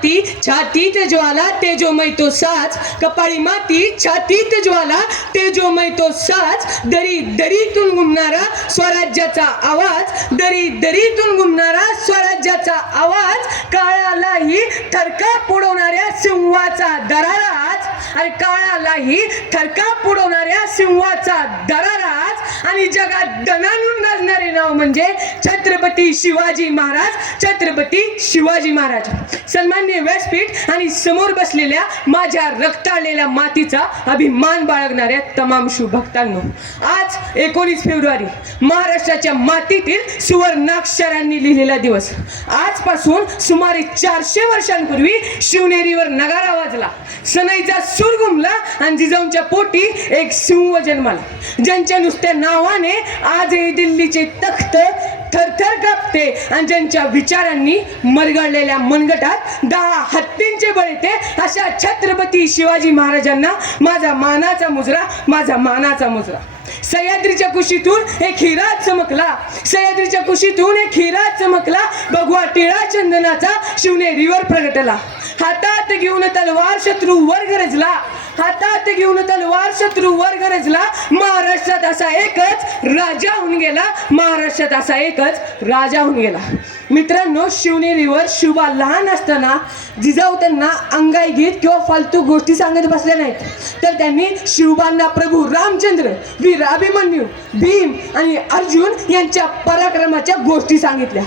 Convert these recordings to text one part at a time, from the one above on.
माती छातीत ज्वाला तेजोमय तो साच, कपाळी माती छातीत ज्वाला तेजोमय तो साच, दरी दरीतून घुमणारा स्वराज्याचा आवाज, दरी दरीतून घुमणारा स्वराज्याचा आवाज, काळालाही थरकाप उडवणाऱ्या सिंहाचा दराराज, आणि काळालाही थरकाप उडवणाऱ्या सिंहाचा दराराज, आणि जगात दणानून गाजणारे नाव म्हणजे छत्रपती शिवाजी महाराज, छत्रपती शिवाजी महाराज. सन्माननीय व्यासपीठ आणि समोर बसलेल्या माझ्या रक्ताळलेल्या मातीचा अभिमान बाळगणाऱ्या तमाम शिवभक्तांनो, आज 19 फेब्रुवारी महाराष्ट्राच्या मातीतील सुवर्णाक्षरांनी लिहिलेला दिवस. आजपासून सुमारे 400 वर्षांपूर्वी शिवनेरीवर नगारा वाजला, सनईचा सूर घुमला आणि जिजाऊंच्या पोटी एक सिंह जन्माला, ज्यांच्या नुसत्या नावाने आज दिल्लीचे तख्त थरथर कापते आणि ज्यांच्या विचारांनी मरगळलेल्या मनगटात 10 हत्तींचे बळ येते, अशा छत्रपती शिवाजी महाराजांना माझा मानाचा मुजरा, माझा मानाचा मुजरा. सह्याद्रीच्या कुशीतून एक हिरा चमकला, सह्याद्रीच्या कुशीतून एक हिरा चमकला, भगवा टिळा चंदनाचा शिवनेरीवर प्रगटला. हातात घेऊन तलवार शत्रूवर गरजला, हातात घेऊन तलवार शत्रूवर गरजला, महाराष्ट्रात असा एकच राजा होऊन गेला, महाराष्ट्रात असा एकच राजा होऊन गेला. मित्रांनो, शिवनेरीवर शिवबा लहान असताना जिजाऊ त्यांना अंगाई गीत किंवा फालतू गोष्टी सांगत बसल्या नाहीत, तर त्यांनी शिवबांना प्रभू रामचंद्र, वीर अभिमन्यू, भीम आणि अर्जुन यांच्या पराक्रमाच्या गोष्टी सांगितल्या.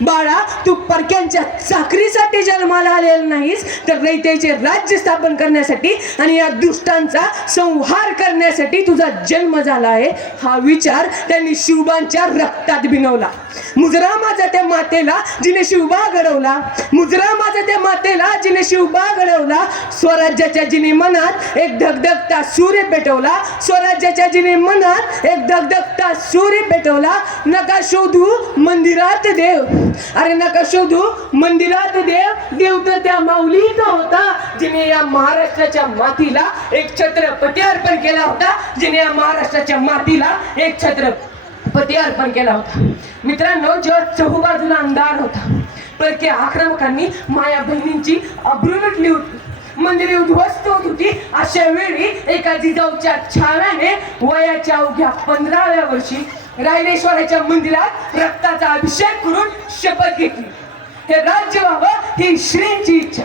बाळा, तू परक्यांच्या चाकरीसाठी जन्माला आलेला नाहीस, तर रयतेचे राज्य स्थापन करण्यासाठी आणि या दुष्टांचा संहार करण्यासाठी तुझा जन्म झाला आहे. हा विचार त्यांनी शिवबांच्या रक्तात भिनवला. मुजरा माझा त्या मातेला जिने शिवबा घडवला, मुजरा माझा त्या मातेला जिने शिवबा घडवला, स्वराज्याच्या जिने मनात एक धगधगता सूर्य पेटवला, स्वराज्याच्या जिने मनात एक धगधगता सूर्य पेटवला. नका शोधू मंदिरात देव, अरे नका शोधू मंदिरात देव, देव तर त्या माऊलीत होता जिने या महाराष्ट्राच्या मातीला एक छत्रपती अर्पण केला होता, जिने या महाराष्ट्राच्या मातीला एक छत्रपती अर्पण केला होता. मित्रांनो, जेव्हा चहूबाजूला अंधार होता, परक्या आक्रमकांनी माया बहिणींची अब्रू लुटली होती, मंदिरे उद्ध्वस्त होत होती, अशा वेळी एका जिजाऊच्या छाव्याने वयाच्या अवघ्या 15व्या वर्षी रायरेश्वराच्या मंदिरात रक्ताचा अभिषेक करून शपथ घेतली. हे राज्य व्हावं ही श्रींची इच्छा.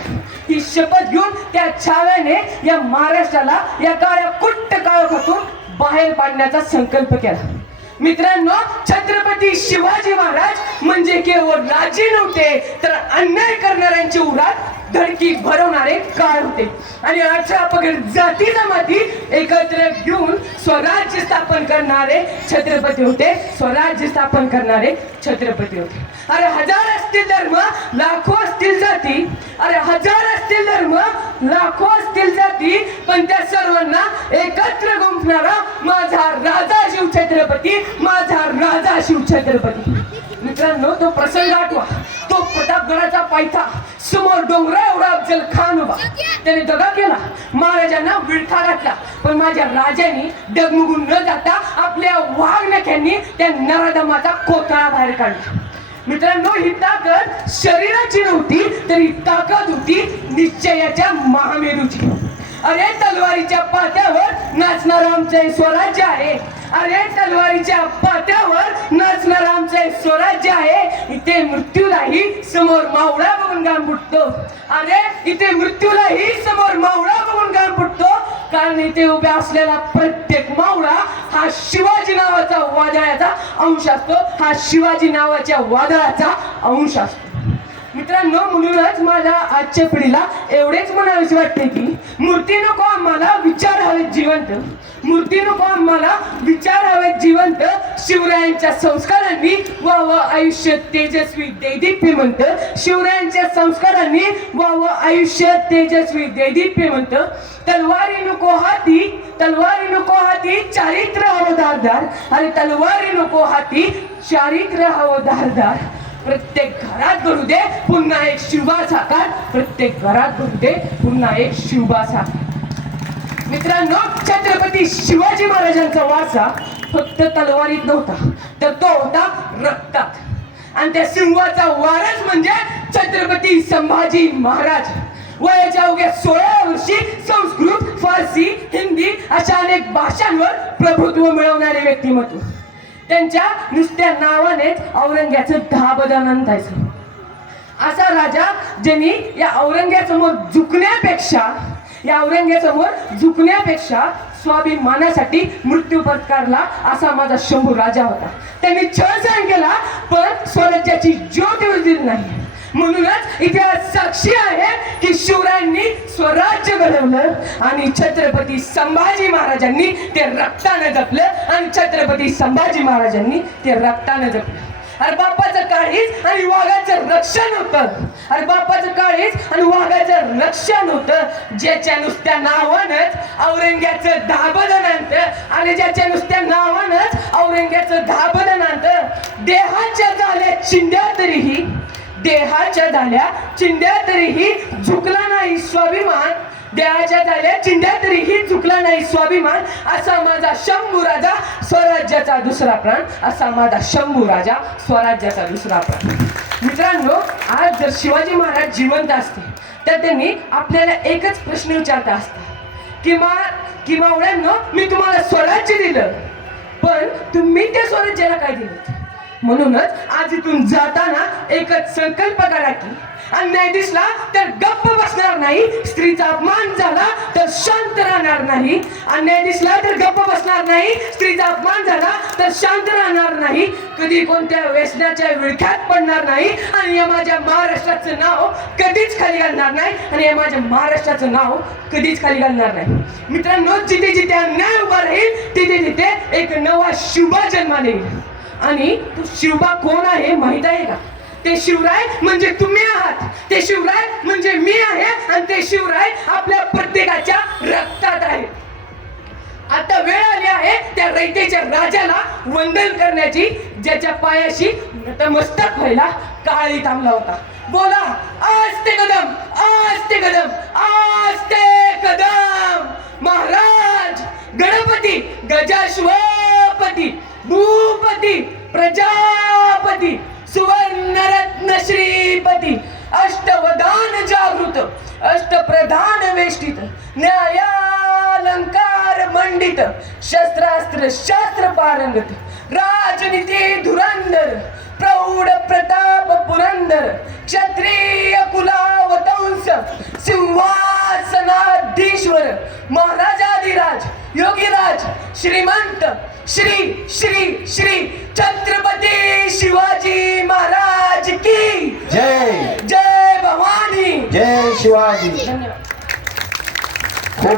ही शपथ घेऊन त्या छाव्याने या महाराष्ट्राला या काळ्या कुट्ट काळोखातून बाहेर पाडण्याचा संकल्प केला. मित्रांनो, छत्रपती शिवाजी महाराज म्हणजे केवळ राजे नव्हते, तर अन्याय करणाऱ्यांची उरात धडकी भरवणारे काळ होते. आणि 18 पगड जाती जमाती एकत्र घेऊन स्वराज्य स्थापन करणारे छत्रपती होते, स्वराज्य स्थापन करणारे छत्रपती होते. अरे हजार असतील धर्म, लाखो असतील जाती, अरे हजार असतील धर्म, लाखो असतील जाती, पण त्या सर्वांना एकत्र गुंफणारा माझा राजा शिव छत्रपती, माझा राजा शिव छत्रपती. मित्रांनो, तो प्रसंग आठवा. तो प्रतापगडाचा पायथा, समोर डोंगरा एवढा अफजल खान उभा, त्याने दगा केला, महाराजांना विळखा घातला, पण माझ्या राजांनी डगमगून न जाता आपल्या वाघनख्यांनी त्या नराधमाचा कोथळा बाहेर काढला. मित्रांनो, ही ताकद शरीराची नव्हती, तर ही ताकद होती निश्चयाच्या महामेरूची. अरे तलवारीच्या पात्यावर नाचणारं आमचं स्वराज्य आहे, अरे तलवारीच्या पात्यावर नाचणारं आमचं स्वराज्य आहे. इथे मृत्यूलाही समोर मावळा बघून घाम फुटतो, अरे इथे मृत्यूलाही समोर मावळा बघून घाम फुटतो, कारण इथे उभ्या असलेला प्रत्येक मावळा हा शिवाजी नावाचा वादळाचा अंश असतो, हा शिवाजी नावाच्या वादळाचा अंश असतो. मित्रांनो, म्हणूनच माझ्या आजच्या पिढीला एवढेच म्हणावेसे वाटते की मूर्ती नको आम्हाला, विचार हवेत जिवंत, मूर्ती नको आम्हाला, विचार हवेत जिवंत. शिवरायांच्या संस्कारांनी व्हावं आयुष्य तेजस्वी दैदिप्यमंत, शिवरायांच्या संस्कारांनी व्हावं आयुष्य तेजस्वी दैदिप्यमंत. तलवारी नको हाती, तलवारी नको हाती, चारित्र्य हवं धारदार, अरे तलवारी नको हाती, चारित्र्य हवं धारदार. प्रत्येक घरात घडू दे पुन्हा एक शिवबा साकार, प्रत्येक घरात घडू दे पुन्हा एक शिवबा साकार. मित्रांनो, छत्रपती शिवाजी महाराजांचा वारसा फक्त तलवारीत नव्हता, तर तो होता रक्तात. आणि त्या सिंहाचा वारस म्हणजे छत्रपती संभाजी महाराज. वयाच्या अवघ्या 16 वर्षी संस्कृत, फारसी, हिंदी अशा अनेक भाषांवर प्रभुत्व मिळवणारे व्यक्तिमत्व. त्यांच्या नुसत्या नावानेच औरंग्याचं 10 बदन अंतायचं. असा राजा ज्यांनी या औरंग्यासमोर झुकण्यापेक्षा स्वाभिमानासाठी मृत्यू पत्करला असा माझा शंभू राजा होता. त्यांनी छळ सहन केला पण स्वराज्याची ज्योत विझली नाही. म्हणूनच इतिहास साक्षी आहे की शिवरायांनी स्वराज्य घडवलं आणि छत्रपती संभाजी महाराजांनी ते रक्ताने जपलं आणि छत्रपती संभाजी महाराजांनी ते रक्ताने जपलं. अरे बापाचं काळीज आणि वाघाचं रक्षण होतं. अरे बापाचं काळीज आणि वाघाचं रक्षण होतं. ज्याच्या नुसत्या नावानच औरंग्याचं 10 बदन आणतं आणि ज्याच्या नुसत्या नावानच औरंग्याचं 10 बदन आणतं. देहाच्या झाल्या चिंध्या तरीही झुकला नाही स्वाभिमान. देहाच्या झाल्या चिंध्या तरीही झुकला नाही स्वाभिमान. असा माझा शंभू राजा स्वराज्याचा दुसरा प्राण. असा माझा शंभू राजा स्वराज्याचा दुसरा प्राण. मित्रांनो, आज जर शिवाजी महाराज जिवंत असते तर त्यांनी आपल्याला एकच प्रश्न विचारता असता की मावळ्यांनो, मी तुम्हाला स्वराज्य दिलं पण तुम्ही त्या स्वराज्याला काय दिलं. म्हणूनच आज इथून जाताना एकच संकल्प करा की अन्याय दिसला तर गप्प बसणार नाही. स्त्रीचा अपमान झाला तर शांत राहणार नाही. अन्याय दिसला तर गप्प बसणार नाही. स्त्रीचा अपमान झाला तर शांत राहणार नाही. कधी कोणत्या व्यसनाच्या विळख्यात पडणार नाही आणि या माझ्या महाराष्ट्राचं नाव कधीच खाली घालणार नाही. आणि या माझ्या महाराष्ट्राचं नाव कधीच खाली घालणार नाही. मित्रांनो, जिथे जिथे अन्याय उभा राहील तिथे तिथे एक नवा शिवबा जन्माला येईल. आणि तो शिवबा कोण आहे माहित आहे का? ते शिवराय म्हणजे तुम्ही आहात. ते शिवराय म्हणजे मी आहे. आणि ते शिवराय आपल्या प्रत्येकाच्या रक्तात आहे. आता वेळ आली आहे त्या रयतेच्या राजाला वंदन करण्याची, ज्याच्या पायाशी नतमस्तक व्हायला काळी थांबला होता. बोला आस्ते कदम, आस्ते कदम, आस्ते कदम. महाराज गणपती, गजाश्वपती, भूपती, प्रजापती, सुवर्णरत्न श्रीपती, अष्टवधान जागृत, अष्टप्रधान वेष्टित, न्यायालंकार मंडित, शस्त्रास्त्र शास्त्र पारंगत, राजनीती धुरंधर, प्रौढ प्रताप पुरंदर, क्षत्रिय कुलावतंस, सिंहासनाधीश्वर, महाराजाधिराज, योगीराज, श्रीमंत, श्री श्री श्री छत्रपती शिवाजी महाराज की जय. जय भवानी, जय शिवाजी. धन्यवाद.